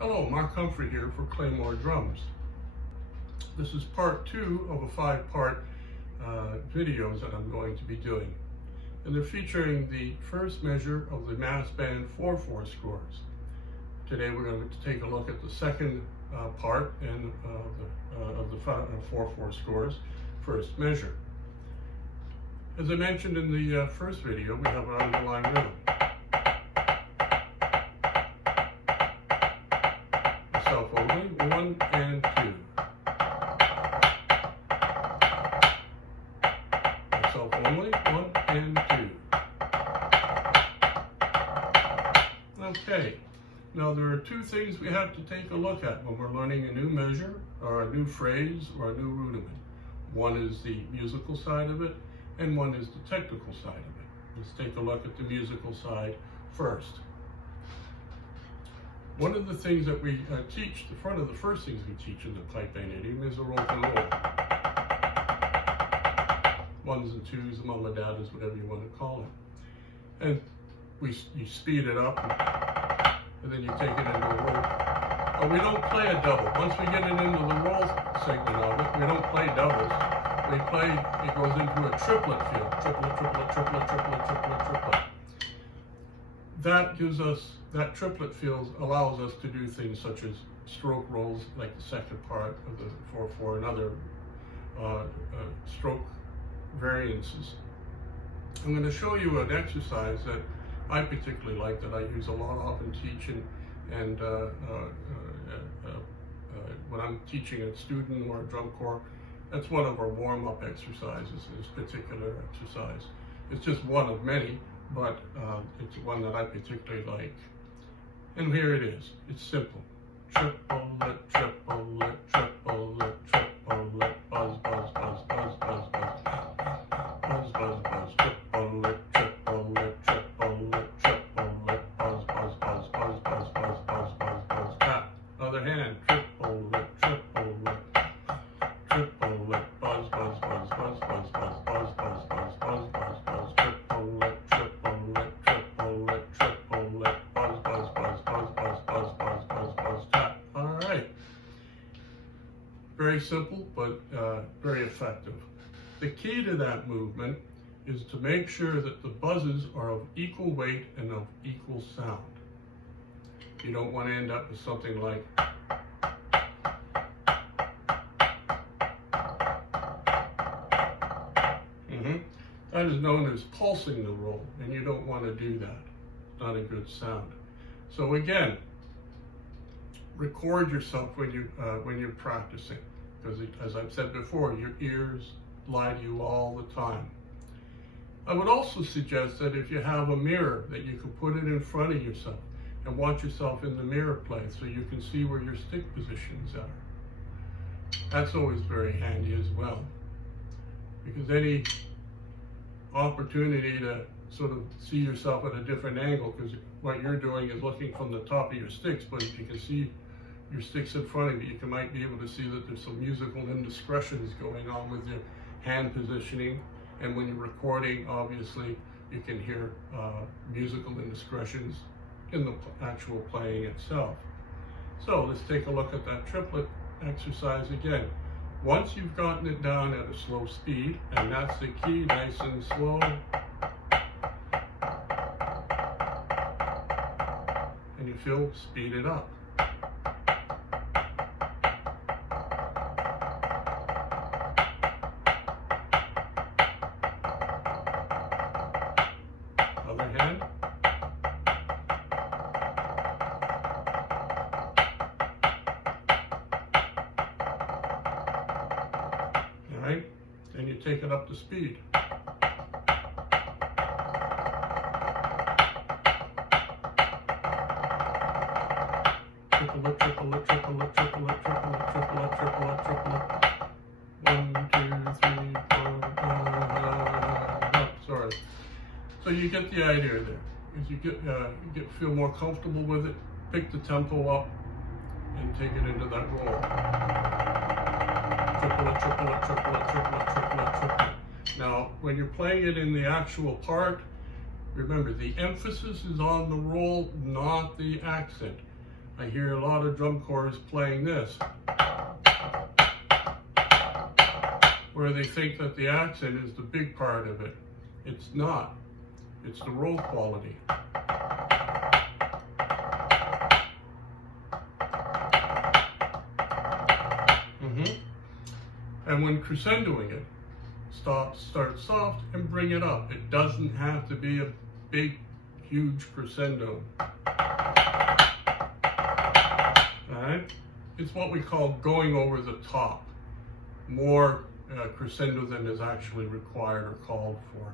Hello, Mark Humphrey here for Claymore Drums. This is part 2 of a 5-part videos that I'm going to be doing. And they're featuring the first measure of the Mass Band 4/4 scores. Today we're going to take a look at the second part and of the 4/4 scores, first measure. As I mentioned in the first video, we have our underlying rhythm. Self only, 1 and 2. Self only, 1 and 2. Okay, now there are two things we have to take a look at when we're learning a new measure, or a new phrase, or a new rudiment. One is the musical side of it, and one is the technical side of it. Let's take a look at the musical side first. One of the things that we teach, the first things we teach in the pipe band idiom is a roll and roll. 1s and 2s, mumadadas, whatever you want to call it. And you speed it up, and then you take it into a roll. But we don't play a double. Once we get it into the roll segment of it, we don't play doubles. It goes into a triplet feel. Triplet, triplet, triplet, triplet, triplet, triplet. That gives us, that triplet feel allows us to do things such as stroke rolls, like the second part of the 4/4, and other stroke variances. I'm going to show you an exercise that I particularly like, that I use a lot of in teaching, and when I'm teaching a student or a drum corps, that's one of our warm-up exercises, this particular exercise. It's just one of many, but it's one that I particularly like. And here it is. It's simple. Triplet, triplet, triplet, triplet, buzz, buzz, buzz, buzz, buzz, buzz, buzz, buzz, buzz, triplet, triplet, triplet, triplet, buzz, buzz, buzz, buzz, buzz, buzz, buzz, buzz, buzz, tap. Other hand, triplet, triplet, triplet, buzz, buzz, buzz, buzz, buzz, buzz, buzz, buzz, buzz, buzz, buzz, buzz, triplet, triplet, triplet, triplet, buzz, buzz, buzz, buzz, buzz, buzz, buzz, buzz, buzz, tap. All right. Very simple, but very effective. The key to that movement is to make sure that the buzzes are of equal weight and of equal sound. You don't want to end up with something like that is known as pulsing the roll, and you don't want to do that. It's not a good sound. So again, record yourself when you're practicing, because as I've said before, your ears lie to you all the time. I would also suggest that if you have a mirror, that you can put it in front of yourself and watch yourself in the mirror play, so you can see where your stick positions are. That's always very handy as well, because any opportunity to sort of see yourself at a different angle, because what you're doing is looking from the top of your sticks, but if you can see your sticks in front of you, you might be able to see that there's some musical indiscretions going on with your hand positioning. And when you're recording, obviously, you can hear musical indiscretions in the actual playing itself. So let's take a look at that triplet exercise again. Once you've gotten it down at a slow speed, and that's the key, nice and slow, and you feel, speed it up. Other hand. Right? Then you take it up to speed. Triplet, triplet, triplet, triplet, triplet, triplet, triplet, triplet. 1, 2, 3, 4, sorry. So you get the idea there. As you feel more comfortable with it, pick the tempo up and take it into that roll. Triplet, triplet, triplet, triplet, triplet, triplet. Now, when you're playing it in the actual part, remember the emphasis is on the roll, not the accent. I hear a lot of drum corps playing this, where they think that the accent is the big part of it. It's not. It's the roll quality. And when crescendoing it, start soft and bring it up. It doesn't have to be a big, huge crescendo. Alright? It's what we call going over the top. More crescendo than is actually required or called for.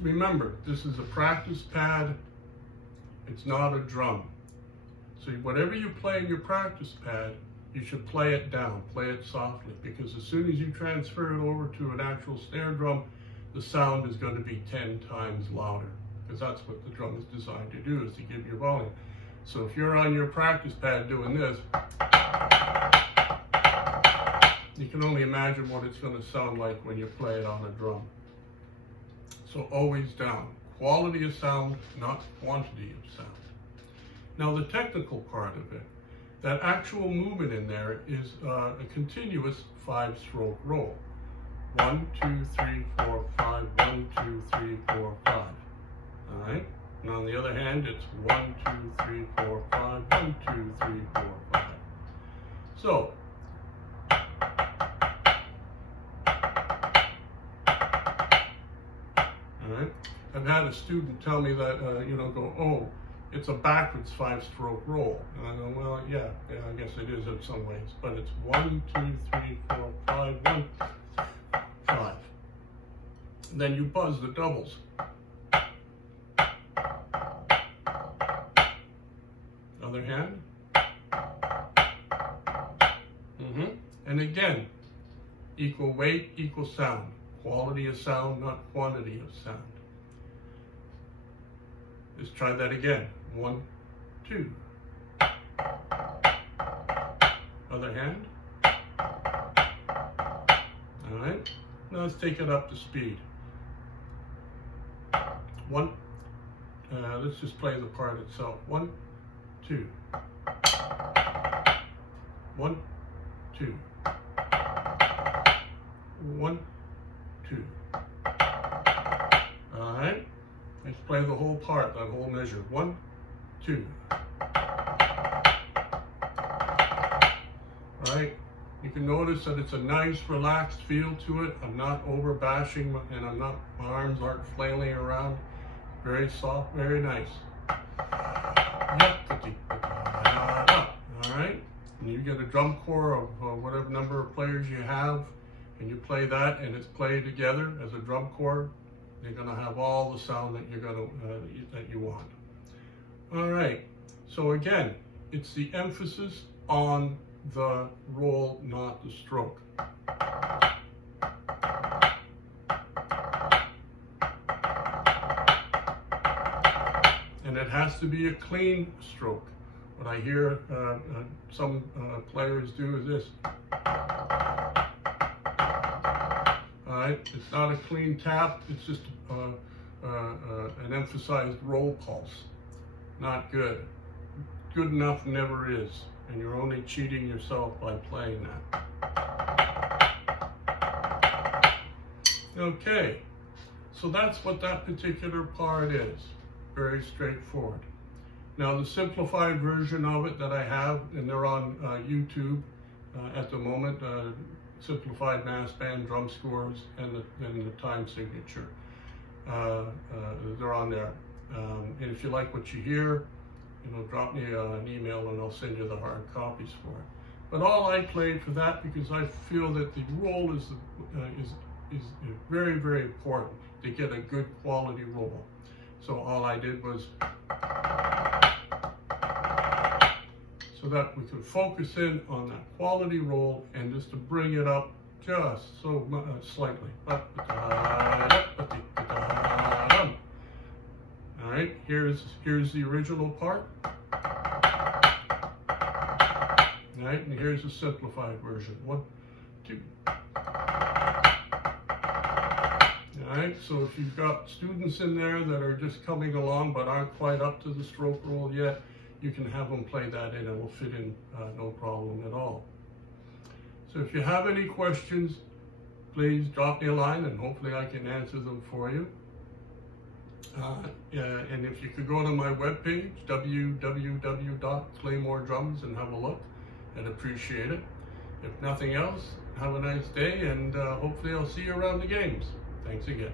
Remember, this is a practice pad. It's not a drum. So whatever you play in your practice pad, you should play it down, play it softly, because as soon as you transfer it over to an actual snare drum, the sound is going to be 10 times louder, because that's what the drum is designed to do, is to give you volume. So if you're on your practice pad doing this, you can only imagine what it's going to sound like when you play it on a drum. So always down. Quality of sound, not quantity of sound. Now the technical part of it, that actual movement in there is a continuous 5-stroke roll. 1, 2, 3, 4, 5, 1, 2, 3, 4, 5. All right? And on the other hand, it's 1, 2, 3, 4, 5, 1, 2, 3, 4, 5. So, all right? I've had a student tell me that, go, oh, it's a backwards 5-stroke roll. And I go, well, yeah, I guess it is in some ways. But it's 1, 2, 3, 4, 5, 1, 5. And then you buzz the doubles. Other hand. And again, equal weight, equal sound. Quality of sound, not quantity of sound. Let's try that again. 1, 2. Other hand. All right. Now let's take it up to speed. 1. Let's just play the part itself. 1, 2. 1, 2. 1, 2. All right. Let's play the whole part, that whole measure. 1, 2. Right? You can notice that it's a nice, relaxed feel to it. I'm not over bashing, and my arms aren't flailing around. Very soft, very nice. All right? And you get a drum corps of whatever number of players you have, and you play that, and it's played together as a drum corps. You're going to have all the sound that that you want. All right. So again, it's the emphasis on the roll, not the stroke. And it has to be a clean stroke. What I hear some players do is this. It's not a clean tap, it's just an emphasized roll pulse. Not good. Good enough never is, and you're only cheating yourself by playing that. Okay, so that's what that particular part is. Very straightforward. Now the simplified version of it that I have, and they're on YouTube at the moment, simplified mass band drum scores and the time signature. They're on there. And if you like what you hear, drop me an email and I'll send you the hard copies for it. But all I played for that because I feel that the roll is very, very important to get a good quality roll. So all I did was so that we could focus in on that quality roll and just to bring it up just so slightly. All right, here's the original part. All right, and here's the simplified version. 1, 2. All Alright, so if you've got students in there that are just coming along but aren't quite up to the stroke roll yet, you can have them play that in. It will fit in no problem at all. So if you have any questions, please drop me a line and hopefully I can answer them for you. And if you could go to my webpage, www.claymore-drums, and have a look, I'd appreciate it. If nothing else, have a nice day, and hopefully I'll see you around the games. Thanks again.